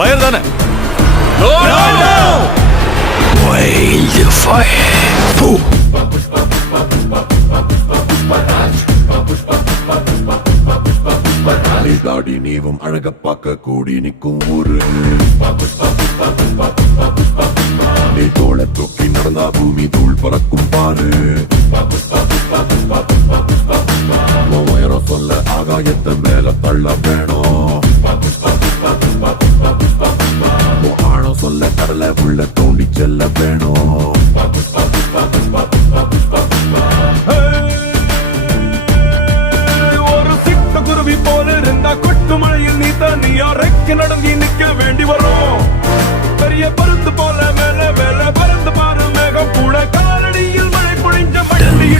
Fire தானே? Wild fire. தாடி நீவும் அழக பார்க்க கூடி நிற்கும் ஊரு. நீ தோளை தூக்கி நடந்தா பூமி தூள் பறக்கும் பாரு. உயரம் சொல்ல ஆகாயத்தை மேல தள்ள வேணும். ஆழம் சொல்ல கடலை உள்ள தோண்டி செல்ல வேணும். ஒரு சிட்ட குருவி போல இருந்தா கொட்டு மழையில் நீ தனியா ரெக்க நடங்கி நிக்க வேண்டி வரும். பெரிய பருந்து போல மேல மேல பறந்து பாரு மேகம் கூட காலடியில் மழை பொழிஞ்ச மண்டி